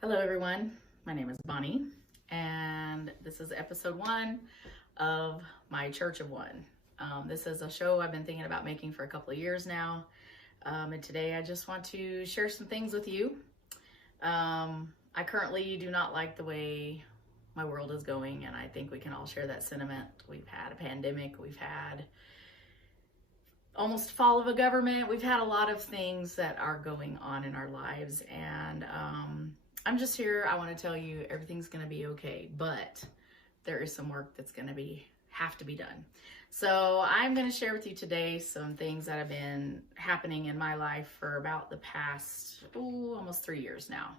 Hello, everyone. My name is Bonnie, and this is episode 1 of my Church of One. This is a show I've been thinking about making for a couple of years now, and today I just want to share some things with you. I currently do not like the way my world is going, and I think we can all share that sentiment. We've had a pandemic, we've had almost fall of a government, we've had a lot of things that are going on in our lives, and I'm just here. I want to tell you everything's going to be okay, but there is some work that's going to have to be done. So I'm going to share with you today some things that have been happening in my life for about the past almost 3 years now.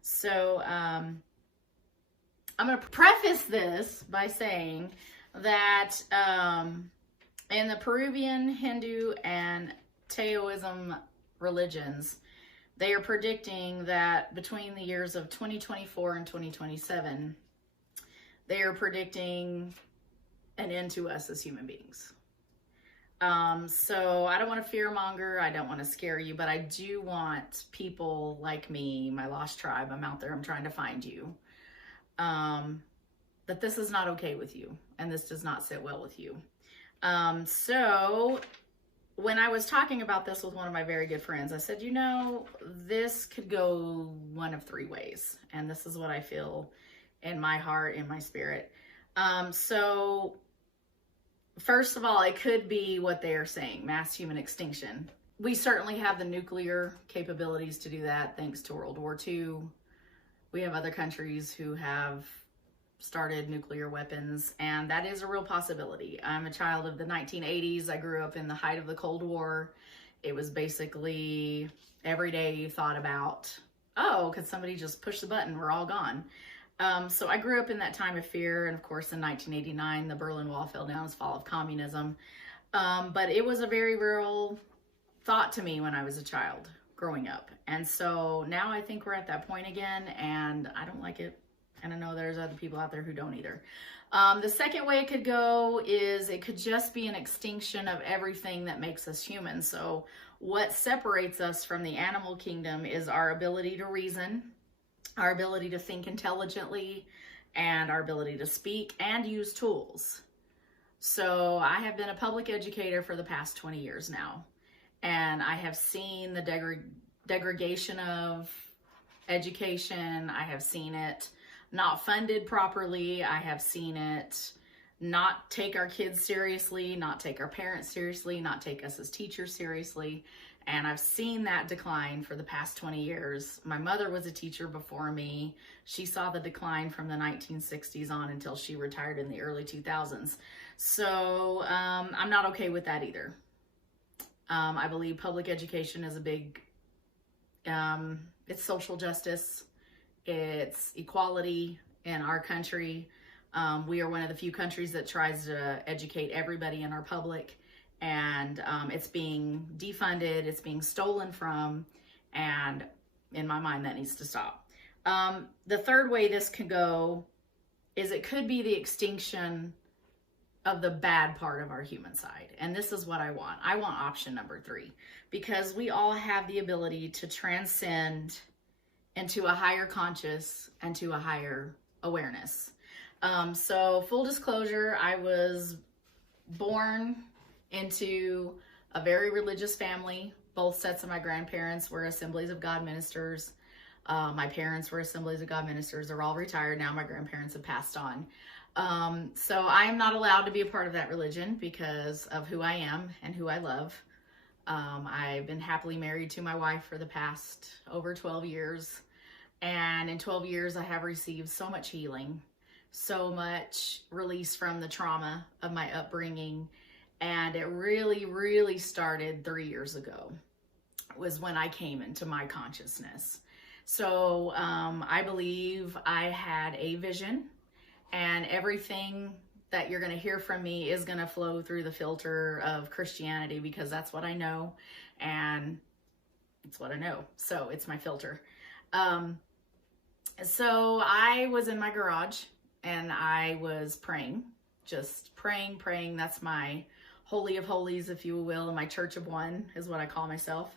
So I'm going to preface this by saying that in the Peruvian, Hindu, and Taoism religions, they are predicting that between the years of 2024 and 2027, they are predicting an end to us as human beings. So I don't want to fearmonger, I don't want to scare you, but I do want people like me, my lost tribe, I'm out there, I'm trying to find you, that this is not okay with you, and this does not sit well with you. So when I was talking about this with one of my very good friends, I said, this could go one of 3 ways. And this is what I feel in my heart, in my spirit. So first of all, it could be what they are saying, mass human extinction. We certainly have the nuclear capabilities to do that thanks to World War II. We have other countries who have started nuclear weapons, and that is a real possibility. I'm a child of the 1980s. I grew up in the height of the Cold War. It was basically every day you thought about, could somebody just push the button? We're all gone. So I grew up in that time of fear, and of course in 1989, the Berlin Wall fell down as fall of communism. But it was a very real thought to me when I was a child growing up. And so now I think we're at that point again, and I don't like it. And I know there's other people out there who don't either. The second way it could go is it could just be an extinction of everything that makes us human. So what separates us from the animal kingdom is our ability to reason, our ability to think intelligently, and our ability to speak and use tools. So I have been a public educator for the past 20 years now, and I have seen the degradation of education. I have seen it not funded properly. I have seen it not take our kids seriously, not take our parents seriously, not take us as teachers seriously. And I've seen that decline for the past 20 years. My mother was a teacher before me. She saw the decline from the 1960s on until she retired in the early 2000s. So I'm not okay with that either. I believe public education is a big, it's social justice. It's equality in our country. We are one of the few countries that tries to educate everybody in our public, and it's being defunded, it's being stolen from, and in my mind that needs to stop. The third way this could go is it could be the extinction of the bad part of our human side. And this is what I want. I want option number 3, because we all have the ability to transcend into a higher conscious and to a higher awareness. So full disclosure, I was born into a very religious family. Both sets of my grandparents were Assemblies of God ministers. My parents were Assemblies of God ministers. They're all retired now. My grandparents have passed on. So I am not allowed to be a part of that religion because of who I am and who I love. I've been happily married to my wife for the past over 12 years. And in 12 years, I have received so much healing, so much release from the trauma of my upbringing. And it really, really started 3 years ago, was when I came into my consciousness. So I believe I had a vision, and everything that you're going to hear from me is going to flow through the filter of Christianity, because that's what I know, and it's what I know. So it's my filter. So I was in my garage and I was praying, just praying. That's my holy of holies, if you will, and my church of one is what I call myself.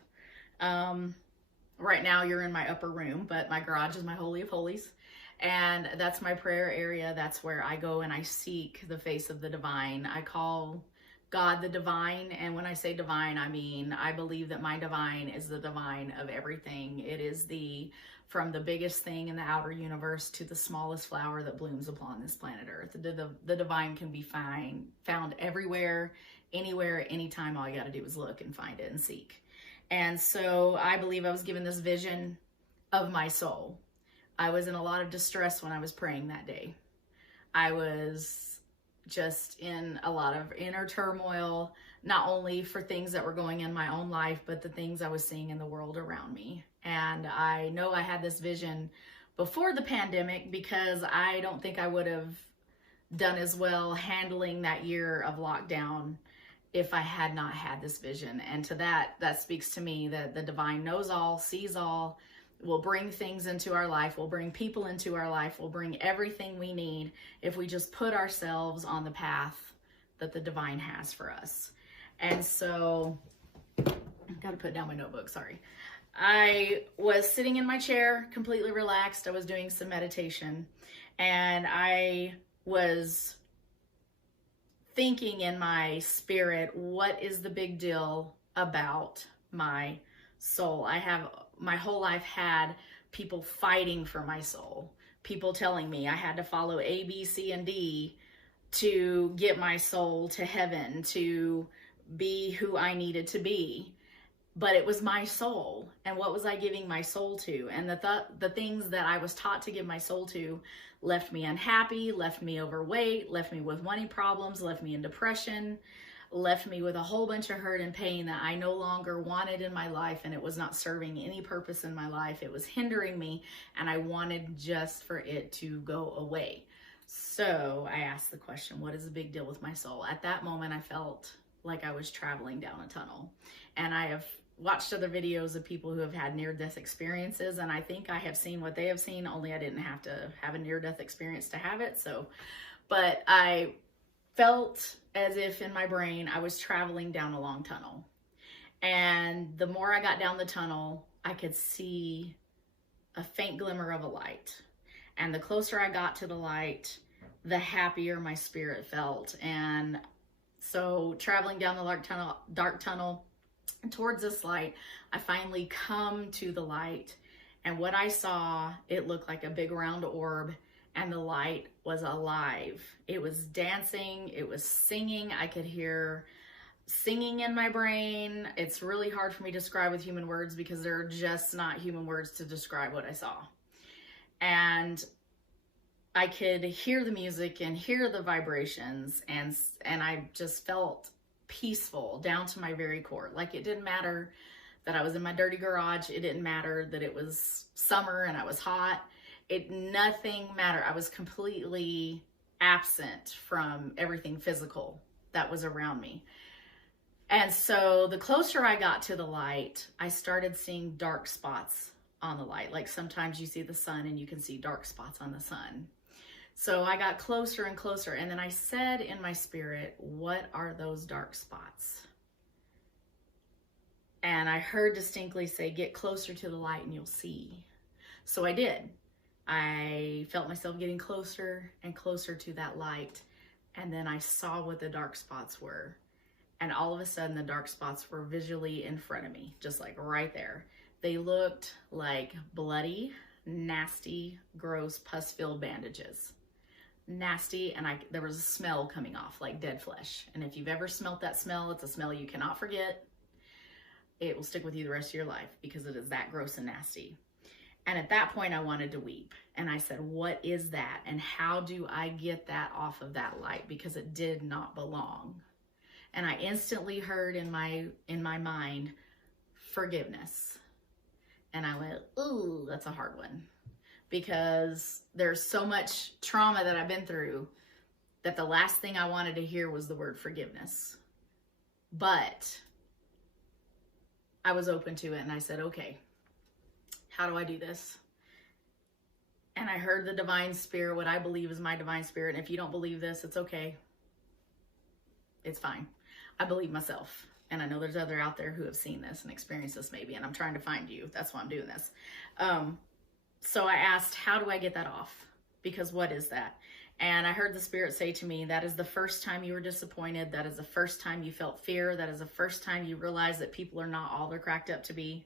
right now you're in my upper room, but my garage is my Holy of Holies. And that's my prayer area. That's where I go and I seek the face of the divine. I call God the divine. And when I say divine, I mean, I believe that my divine is the divine of everything. It is from the biggest thing in the outer universe to the smallest flower that blooms upon this planet Earth. The divine can be found everywhere, anywhere, anytime. All you got to do is look and find it and seek. And so I believe I was given this vision of my soul. I was in a lot of distress when I was praying that day. I was just in a lot of inner turmoil, not only for things that were going in my own life, but the things I was seeing in the world around me. And I know I had this vision before the pandemic, because I don't think I would have done as well handling that year of lockdown if I had not had this vision. And to that speaks to me that the divine knows all, sees all, will bring things into our life, will bring people into our life, will bring everything we need if we just put ourselves on the path that the divine has for us. And so, I've got to put down my notebook, sorry. I was sitting in my chair, completely relaxed. I was doing some meditation, and I was thinking in my spirit, what is the big deal about my soul? I have my whole life had people fighting for my soul, people telling me I had to follow A, B, C, and D to get my soul to heaven, to be who I needed to be. But it was my soul, and what was I giving my soul to? And the things that I was taught to give my soul to left me unhappy, left me overweight, left me with money problems, left me in depression, left me with a whole bunch of hurt and pain that I no longer wanted in my life, and it was not serving any purpose in my life. It was hindering me, and I wanted just for it to go away. So I asked the question, what is the big deal with my soul? At that moment, I felt like I was traveling down a tunnel. And I have watched other videos of people who have had near-death experiences, and I think I have seen what they have seen, only I didn't have to have a near-death experience to have it. But I felt as if in my brain I was traveling down a long tunnel. And the more I got down the tunnel, I could see a faint glimmer of a light. And the closer I got to the light, the happier my spirit felt. And so traveling down the dark tunnel towards this light, I finally come to the light, and what I saw, it looked like a big round orb, and the light was alive. It was dancing, it was singing. I could hear singing in my brain. It's really hard for me to describe with human words because they're just not human words to describe what I saw. And I could hear the music and hear the vibrations, and I just felt peaceful down to my very core. Like, it didn't matter that I was in my dirty garage. It didn't matter that it was summer and I was hot. Nothing mattered. I was completely absent from everything physical that was around me. And so the closer I got to the light, I started seeing dark spots on the light. Like sometimes you see the sun and you can see dark spots on the sun. So I got closer and closer, and then I said in my spirit, what are those dark spots? And I heard distinctly say, get closer to the light and you'll see. So I did. I felt myself getting closer and closer to that light, and then I saw what the dark spots were. And all of a sudden, the dark spots were visually in front of me, just like right there. They looked like bloody, nasty, gross, pus-filled bandages. Nasty, and there was a smell coming off like dead flesh. And if you've ever smelt that smell, it's a smell you cannot forget. It will stick with you the rest of your life because it is that gross and nasty. And at that point, I wanted to weep. And I said, what is that? And how do I get that off of that light? Because it did not belong. And I instantly heard in my mind, forgiveness. And I went, ooh, that's a hard one. Because there's so much trauma that I've been through that the last thing I wanted to hear was the word forgiveness. But I was open to it, and I said, okay, how do I do this? And I heard the divine spirit, what I believe is my divine spirit. And if you don't believe this, it's okay. It's fine. I believe myself. And I know there's other out there who have seen this and experienced this maybe, and I'm trying to find you. That's why I'm doing this. So I asked, how do I get that off? Because what is that? And I heard the Spirit say to me, that is the first time you were disappointed. That is the first time you felt fear. That is the first time you realized that people are not all they're cracked up to be.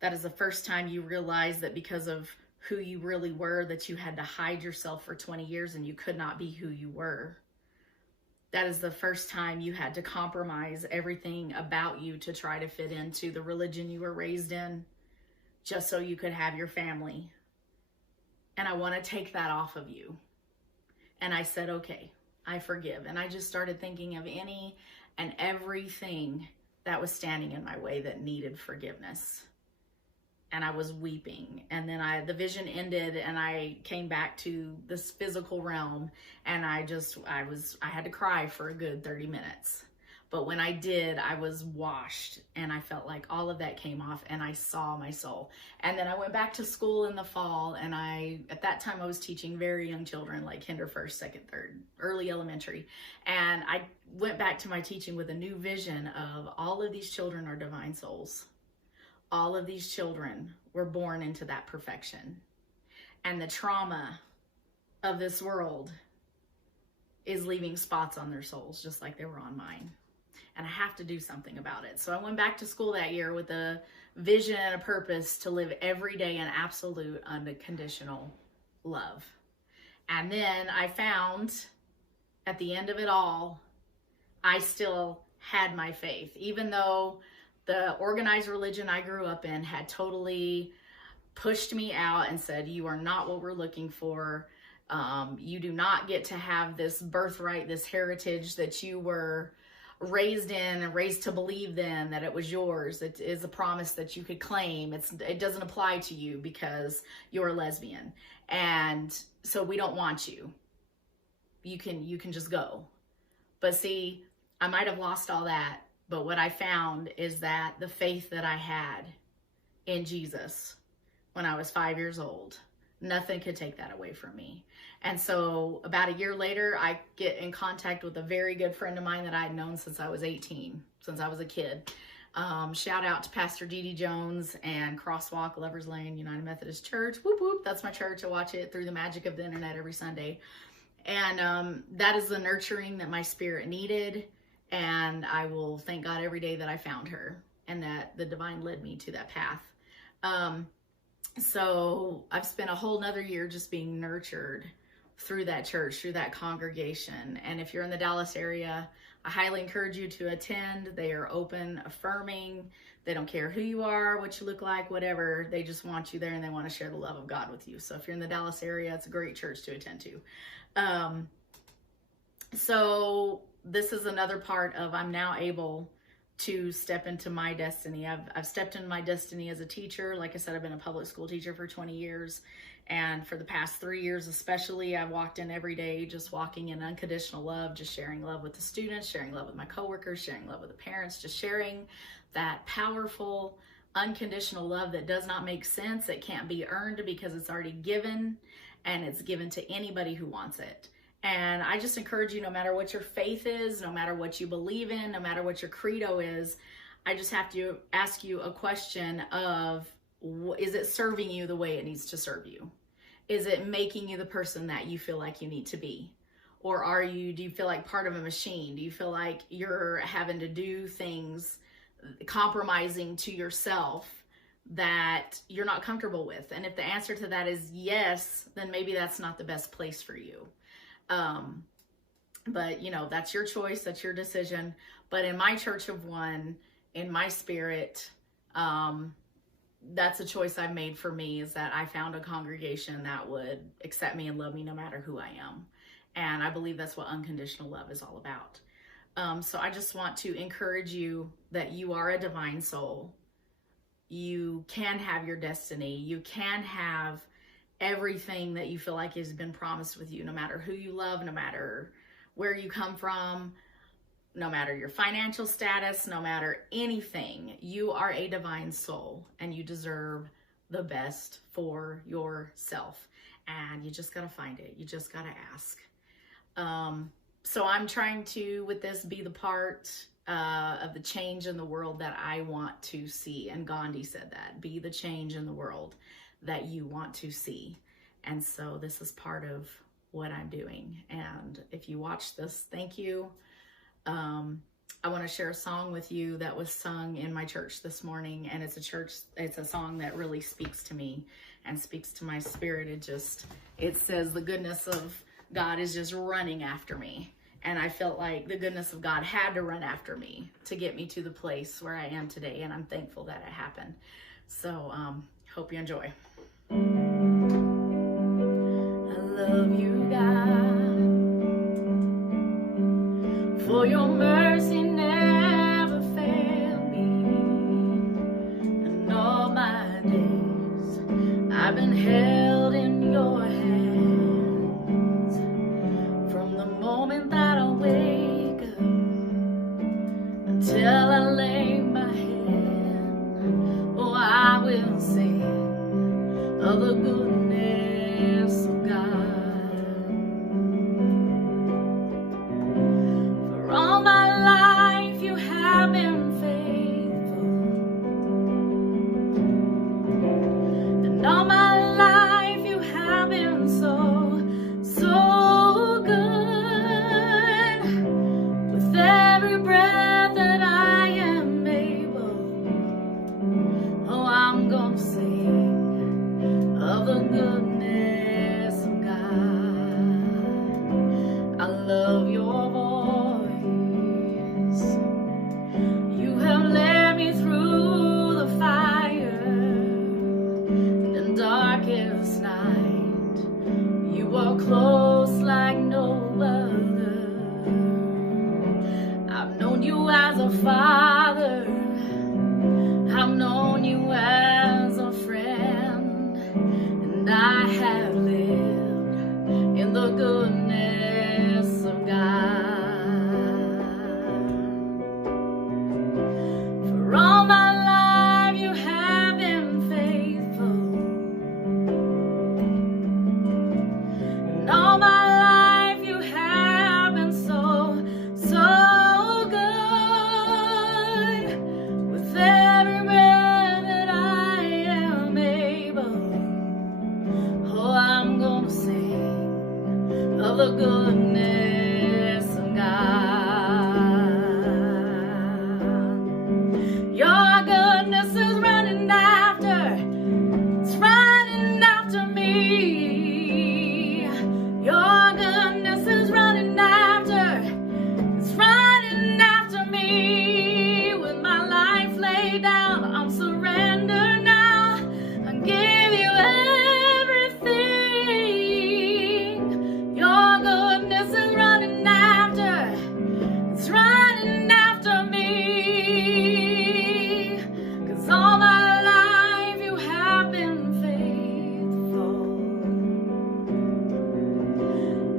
That is the first time you realized that because of who you really were, that you had to hide yourself for 20 years and you could not be who you were. That is the first time you had to compromise everything about you to try to fit into the religion you were raised in, just so you could have your family. And I want to take that off of you. And I said, okay, I forgive. And I just started thinking of any and everything that was standing in my way that needed forgiveness. And I was weeping. And then the vision ended and I came back to this physical realm, and I had to cry for a good 30 minutes. But when I did, I was washed and I felt like all of that came off and I saw my soul. And then I went back to school in the fall, and at that time I was teaching very young children, like kinder, first, second, third, early elementary. And I went back to my teaching with a new vision of all of these children are divine souls. All of these children were born into that perfection. And the trauma of this world is leaving spots on their souls, just like they were on mine. And I have to do something about it. So I went back to school that year with a vision and a purpose to live every day in absolute unconditional love. And then I found at the end of it all, I still had my faith, even though the organized religion I grew up in had totally pushed me out and said, you are not what we're looking for. You do not get to have this birthright, this heritage that you were raised in and raised to believe in, that it was yours. It is a promise that you could claim. It doesn't apply to you because you're a lesbian. And so we don't want you. You can just go. But see, I might have lost all that. But what I found is that the faith that I had in Jesus when I was 5 years old, nothing could take that away from me. And so about a year later, I get in contact with a very good friend of mine that I had known since I was 18, since I was a kid. Shout out to Pastor Dee Dee Jones and Crosswalk, Lovers Lane, United Methodist Church. Whoop, whoop. That's my church. I watch it through the magic of the internet every Sunday. And that is the nurturing that my spirit needed. And I will thank God every day that I found her and that the divine led me to that path. So I've spent a whole nother year just being nurtured through that church, through that congregation. And if you're in the Dallas area, I highly encourage you to attend. They are open, affirming. They don't care who you are, what you look like, whatever. They just want you there and they want to share the love of God with you. So if you're in the Dallas area, it's a great church to attend to. So this is another part of I'm now able to step into my destiny. I've stepped into my destiny as a teacher. Like I said, I've been a public school teacher for 20 years. And for the past 3 years especially, I've walked in every day just walking in unconditional love, just sharing love with the students, sharing love with my coworkers, sharing love with the parents, just sharing that powerful, unconditional love that does not make sense. It can't be earned because it's already given, and it's given to anybody who wants it. And I just encourage you, no matter what your faith is, no matter what you believe in, no matter what your credo is, I just have to ask you a question of, is it serving you the way it needs to serve you? Is it making you the person that you feel like you need to be? Or do you feel like part of a machine? Do you feel like you're having to do things, compromising to yourself that you're not comfortable with? And if the answer to that is yes, then maybe that's not the best place for you. But that's your choice, that's your decision. But in my church of one, in my spirit, that's a choice I've made for me, is that I found a congregation that would accept me and love me no matter who I am. And I believe that's what unconditional love is all about. So I just want to encourage you that you are a divine soul. You can have your destiny. You can have everything that you feel like has been promised with you, no matter who you love, no matter where you come from, no matter your financial status, no matter anything. You are a divine soul and you deserve the best for yourself. And you just got to find it. You just got to ask. So I'm trying to, with this, be the part of the change in the world that I want to see. And Gandhi said that, be the change in the world that you want to see. And so this is part of what I'm doing. And if you watch this, thank you. I want to share a song with you that was sung in my church this morning. And it's a song that really speaks to me and speaks to my spirit. It says the goodness of God is just running after me. And I felt like the goodness of God had to run after me to get me to the place where I am today. And I'm thankful that it happened. So, hope you enjoy. I love you, God, for your mercy never failed me. And all my days I've been held in your hands. From the moment that I wake up until I lay my head, oh, I will sing of the goodness of God. For all my life you have been faithful, and all my life you have been so, so good. With every breath that I am able, oh, I'm gonna sing of the goodness of God. I love your voice. You have led me through the fire and darkest night. You are close like no other. I've known you as a father. I've known you as a friend. And I have lived in the goodness of God. For all my life you have been faithful, and all my life you have been so, so good. With every breath that I am able, oh, I'm gonna sing of the goodness of God. Your goodness is running after, it's running after me. Your goodness is running after, it's running after me. With my life laid down, I'm surrendered now. I give you everything. Your goodness is running after, it's running after me. 'Cause all my life you have been faithful,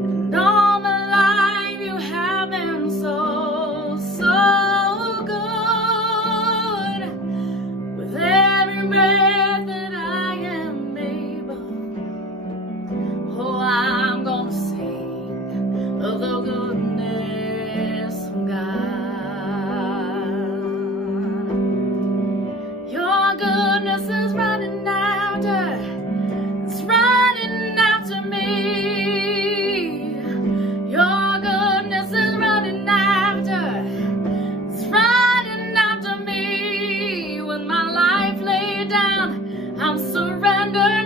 and all my life you have been so, so good. With every breath that I am able, oh, I'm gonna sing of the goodness of God. Your goodness is running after, it's running after me. Your goodness is running after, it's running after me. With my life laid down, I'm surrendered